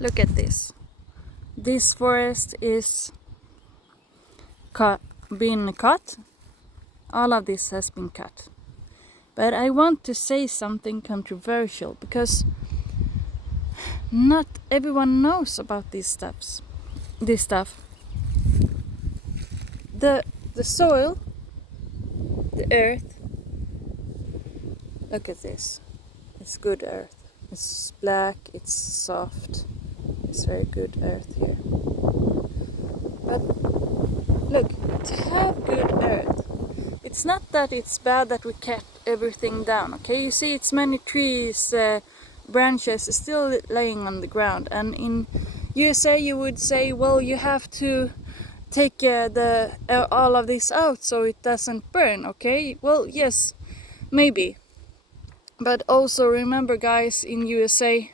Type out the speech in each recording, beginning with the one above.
Look at this. This forest is been cut. All of this has been cut. But I want to say something controversial because not everyone knows about these stuff. The soil, the earth. Look at this. It's good earth. It's black, it's soft. It's very good earth here. But look, to have good earth, it's not that it's bad that we cut everything down, okay? You see it's many trees, branches still laying on the ground, and in USA you would say, well, you have to take all of this out so it doesn't burn, okay? Well, yes, maybe. But also remember, guys, in USA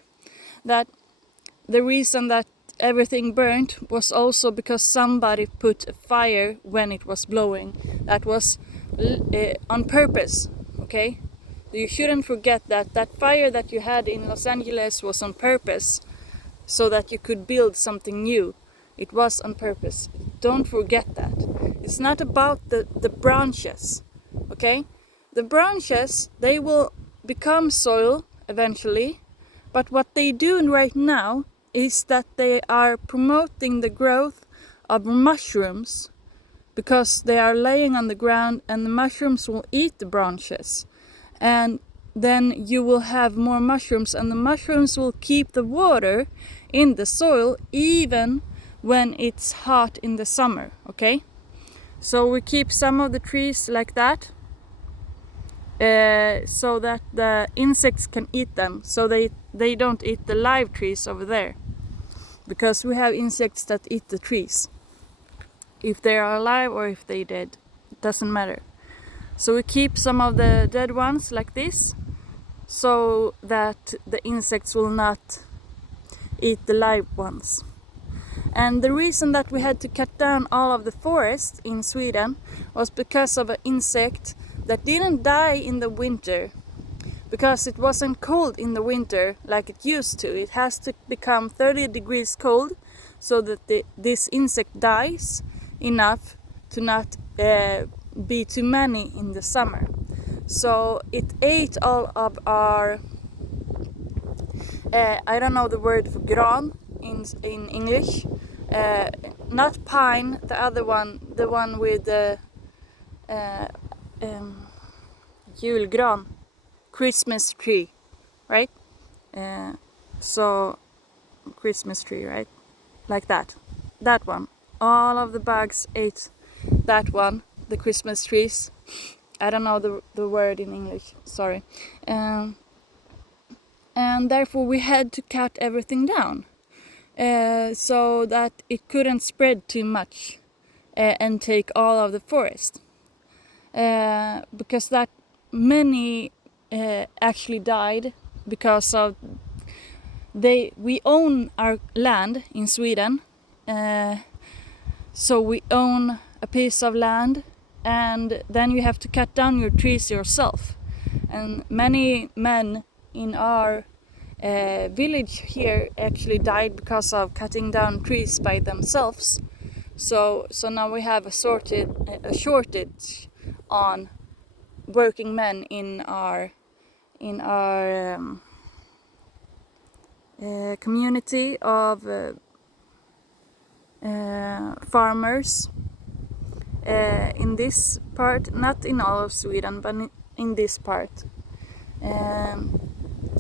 that the reason that everything burnt was also because somebody put a fire when it was blowing. That was on purpose, okay? You shouldn't forget that fire that you had in Los Angeles was on purpose so that you could build something new. It was on purpose. Don't forget that. It's not about the branches, okay? The branches, they will become soil eventually, but what they do right now is that they are promoting the growth of mushrooms because they are laying on the ground and the mushrooms will eat the branches, and then you will have more mushrooms, and the mushrooms will keep the water in the soil even when it's hot in the summer, okay? So we keep some of the trees like that so that the insects can eat them, so they don't eat the live trees over there, because we have insects that eat the trees. If they are alive or if they dead, it doesn't matter. So we keep some of the dead ones like this, so that the insects will not eat the live ones. And the reason that we had to cut down all of the forest in Sweden was because of an insect that didn't die in the winter, because it wasn't cold in the winter like it used to. It has to become 30 degrees cold so that this insect dies enough to not be too many in the summer. So it ate all of our I don't know the word for gran in English, not pine, the other one, the one with the julgran, Christmas tree, right? So Christmas tree, right? Like that one. All of the bugs ate that one, the Christmas trees. I don't know the word in English, sorry. And therefore we had to cut everything down so that it couldn't spread too much and take all of the forest. Because that many actually died because of we own our land in Sweden, so we own a piece of land, and then you have to cut down your trees yourself. And many men in our village here actually died because of cutting down trees by themselves. So now we have a shortage on working men in our community of farmers in this part, not in all of Sweden, but in this part.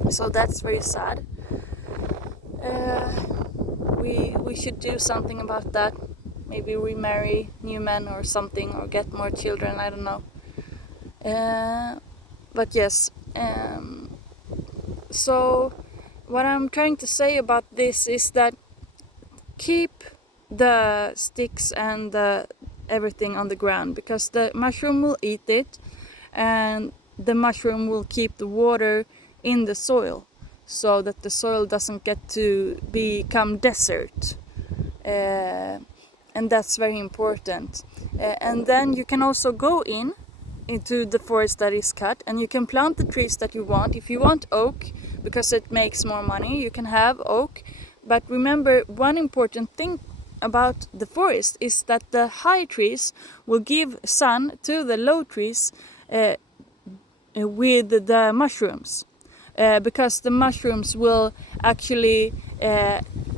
So that's very sad. We should do something about that. Maybe remarry new men or something, or get more children, I don't know. But yes, so what I'm trying to say about this is that keep the sticks and everything on the ground, because the mushroom will eat it, and the mushroom will keep the water in the soil so that the soil doesn't get to become desert. And that's very important. And then you can also go into the forest that is cut, and you can plant the trees that you want. If you want oak, because it makes more money, you can have oak. But remember, one important thing about the forest is that the high trees will give sun to the low trees with the mushrooms, because the mushrooms will actually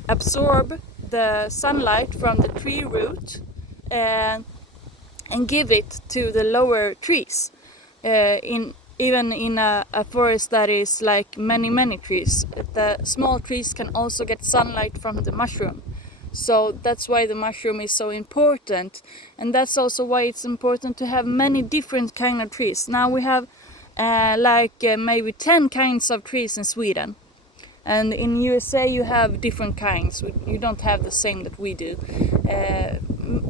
absorb the sunlight from the tree root and give it to the lower trees. Even in a forest that is like many trees, the small trees can also get sunlight from the mushroom. So that's why the mushroom is so important, and that's also why it's important to have many different kind of trees. Now we have maybe 10 kinds of trees in Sweden, and in USA you have different kinds. You don't have the same that we do.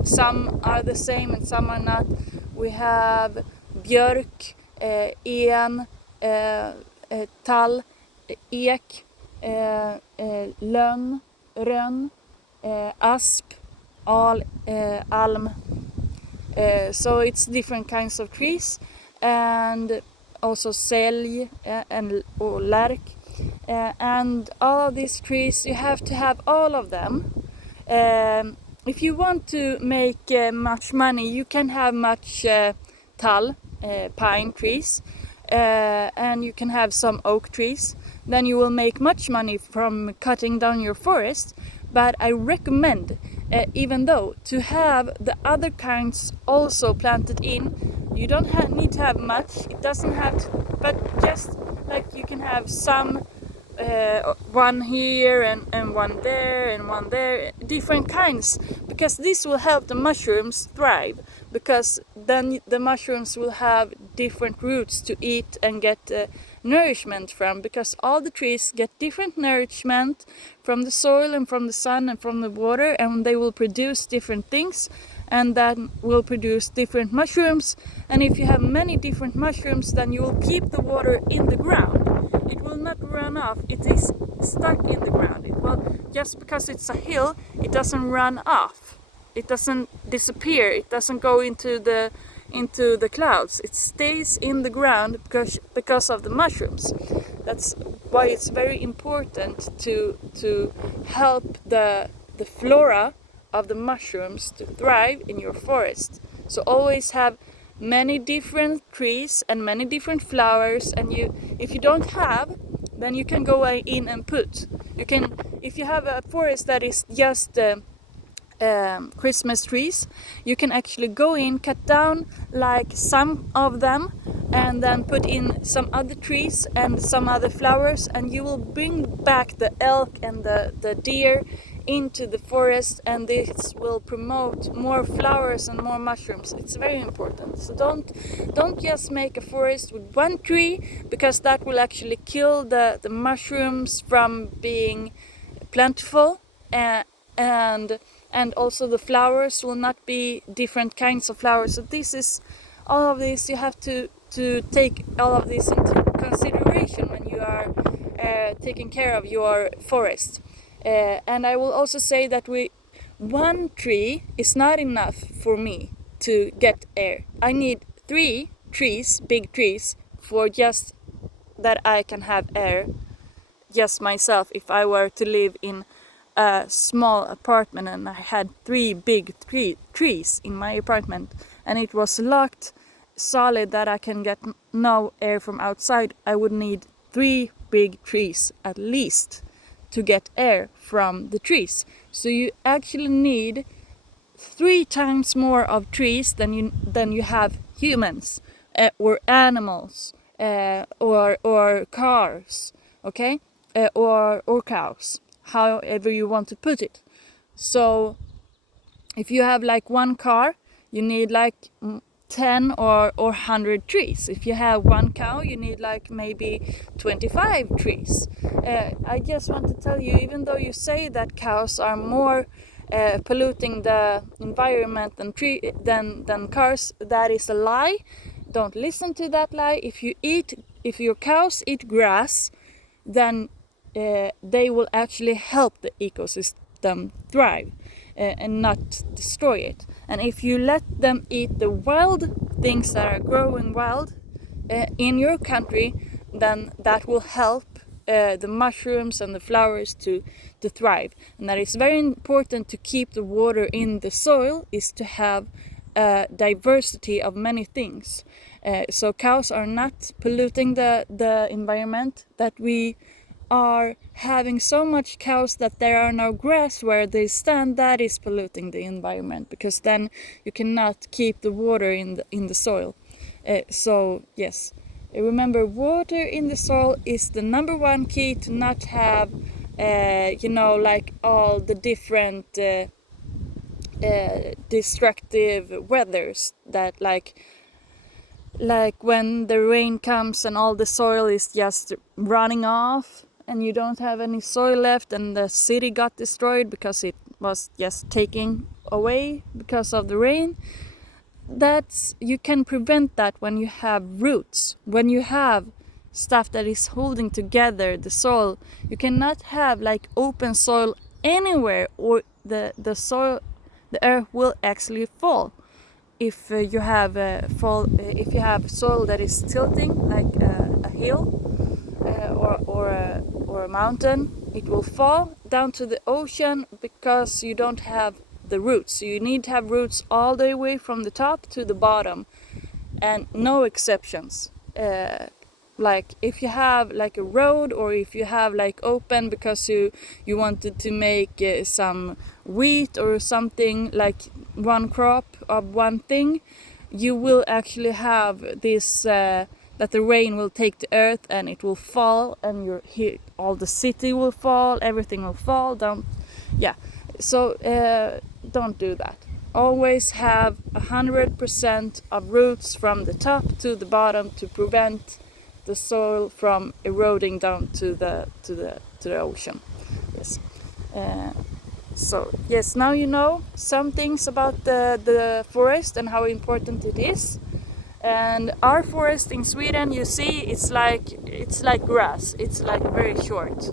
Some are the same and some are not. We have björk, en, tall, ek, lönn, rönn, asp, alm. So it's different kinds of trees, and also sälj or lärk. And all of these trees, you have to have all of them. If you want to make much money, you can have much tall, pine trees, and you can have some oak trees. Then you will make much money from cutting down your forest. But I recommend, even though, to have the other kinds also planted in. You don't need to have much. It doesn't have to, but just like you can have some, one here and one there and one there, different kinds, because this will help the mushrooms thrive, because then the mushrooms will have different roots to eat and get nourishment from, because all the trees get different nourishment from the soil and from the sun and from the water, and they will produce different things, and that will produce different mushrooms. And if you have many different mushrooms, then you will keep the water in the ground. It will not run off. It is stuck in the ground. It will, just because it's a hill, it doesn't run off. It doesn't disappear. It doesn't go into the clouds. It stays in the ground because of the mushrooms. That's why it's very important to help the flora of the mushrooms to thrive in your forest. So always have many different trees and many different flowers, and if you don't have, then you can go in and put. You can, if you have a forest that is just Christmas trees, you can actually go in, cut down like some of them, and then put in some other trees and some other flowers, and you will bring back the elk and the deer into the forest, and this will promote more flowers and more mushrooms. It's very important. So don't just make a forest with one tree, because that will actually kill the mushrooms from being plentiful, and also the flowers will not be different kinds of flowers. So this is all of this, you have to take all of this into consideration when you are taking care of your forest. And I will also say that one tree is not enough for me to get air. I need 3 trees, big trees, for just that I can have air just myself. If I were to live in a small apartment and I had 3 big trees in my apartment, and it was locked solid that I can get no air from outside, I would need 3 big trees at least to get air from the trees. So you actually need 3 times more of trees than you have humans, or animals, or cars, okay, or cows, however you want to put it. So if you have like 1 car, you need like 10 or 100 trees. If you have 1 cow, you need like maybe 25 trees. I just want to tell you, even though you say that cows are more polluting the environment than cars, that is a lie. Don't listen to that lie. If your cows eat grass, then they will actually help the ecosystem thrive and not destroy it. And if you let them eat the wild things that are growing wild in your country, then that will help the mushrooms and the flowers to thrive. And that is very important to keep the water in the soil, is to have a diversity of many things. So cows are not polluting the environment, that we are having so much cows that there are no grass where they stand. That is polluting the environment, because then you cannot keep the water in the soil. So yes, remember, water in the soil is the number one key to not have like all the different destructive weathers, that like when the rain comes and all the soil is just running off and you don't have any soil left, and the city got destroyed because it was just taken away because of the rain. You can prevent that when you have roots, when you have stuff that is holding together the soil. You cannot have like open soil anywhere, or the soil, the earth will actually fall. If you have soil that is tilting, like a hill or a mountain, it will fall down to the ocean, because you don't have the roots. You need to have roots all the way from the top to the bottom, and no exceptions. Like if you have like a road, or if you have like open because you wanted to make some wheat or something, like one crop of one thing, you will actually have this that the rain will take the earth and it will fall, and all the city will fall, everything will fall down. Yeah, so don't do that. Always have 100% of roots from the top to the bottom to prevent the soil from eroding down to the ocean. Yes. So yes, now you know some things about the forest and how important it is. And our forest in Sweden, you see, it's like grass. It's like very short.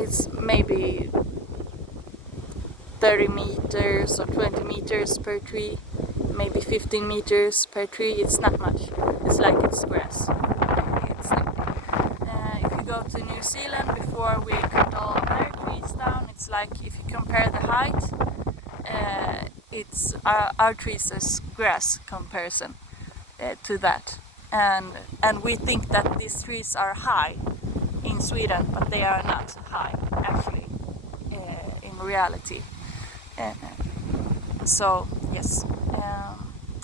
It's maybe 30 meters or 20 meters per tree, maybe 15 meters per tree. It's not much. It's like it's grass. If you go to New Zealand, before we cut all their trees down, it's like, if you compare the height, it's our trees as grass comparison to that. And we think that these trees are high in Sweden, but they are not high actually in reality. So yes,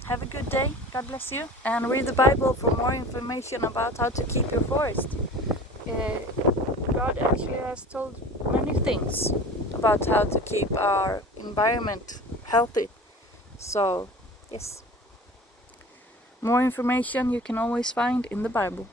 have a good day, God bless you, and read the Bible for more information about how to keep your forest. God actually has told many things about how to keep our environment healthy. So yes, more information you can always find in the Bible.